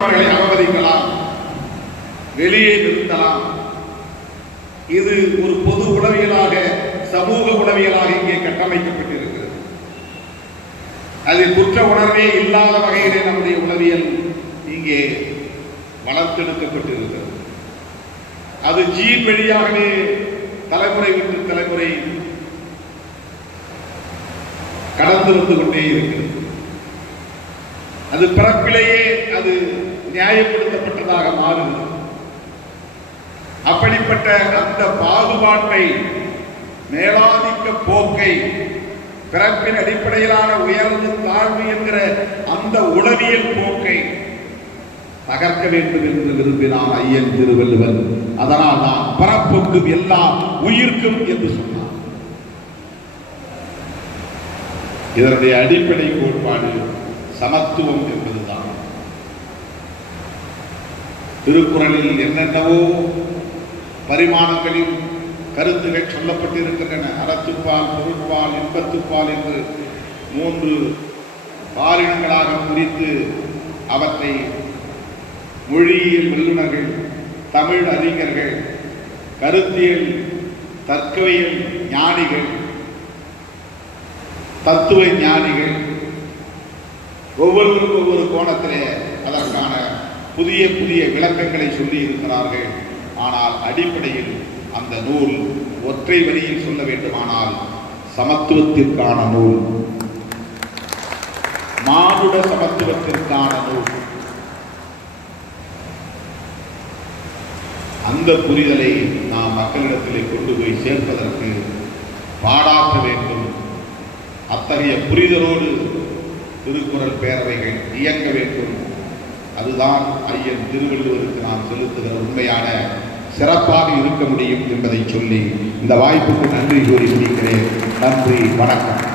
அவர்களை அவமதிக்கலாம், வெளியே நிறுத்தலாம். இது ஒரு பொது உளவியலாக, சமூக உளவியலாக இங்கே கட்டமைக்கப்பட்டிருக்கிறது. அதில் குற்ற உணர்வே இல்லாத வகையிலே நம்முடைய உளவியல் இங்கே வளர்த்தெடுக்கப்பட்டிருக்கிறது. அது ஜீன் வழியாகவே தலைமுறை விட்டு தலைமுறை கடந்து வந்து கொண்டே இருக்கிறது. அது பிறப்பிலேயே அது நியாயப்படுத்தப்பட்டதாக மாறுகிறது. அப்படிப்பட்ட அந்த பாகுபாட்டை, மேலாதிக்க போக்கை, பிறப்பின் அடிப்படையிலான உயர்வு தாழ்வு என்கிற அந்த உளவியல் போக்கை தகர்க்க வேண்டும் என்று விரும்பினான் ஐயன் திருவள்ளுவர். அதனால் நான் பிறப்புக்கும் எல்லா உயிர்க்கும் என்று சொன்னார். இதனுடைய அடிப்படை கோட்பாடு சமத்துவம் என்பதுதான். திருக்குறளில் என்னென்னவோ பரிமாணங்களில் கருத்துகள் சொல்லப்பட்டிருக்கின்றன. அறத்துப்பால், பொருட்பால், இன்பத்துப்பால் என்று 3 பாலினங்களாக பிரித்து அவற்றை மொழியியல் வல்லுநர்கள், தமிழ் அறிஞர்கள், கருத்தியல் தர்க்கவியல் ஞானிகள், தத்துவ ஞானிகள் ஒவ்வொருவருக்கும் ஒவ்வொரு கோணத்திலே அதற்கான புதிய புதிய விளக்கங்களை சொல்லி இருக்கிறார்கள். ஆனால் அடிப்படையில் அந்த நூல் ஒற்றை வரியில் சொல்ல வேண்டுமானால் சமத்துவத்திற்கான நூல், மானுட சமத்துவத்திற்கான நூல். அந்த புரிதலை நாம் மக்களிடத்திலே கொண்டு போய் சேர்ப்பதற்கு பாடாற்ற வேண்டும். அத்தகைய புரிதலோடு திருக்குறள் பேரவைகள் இயங்க வேண்டும். அதுதான் ஐயன் திருவள்ளுவருக்கு நாம் செலுத்துகிற உண்மையான சிறப்பாக இருக்க முடியும் என்பதை சொல்லி இந்த வாய்ப்புக்கு நன்றி கூறி முடிக்கிறேன். நன்றி, வணக்கம்.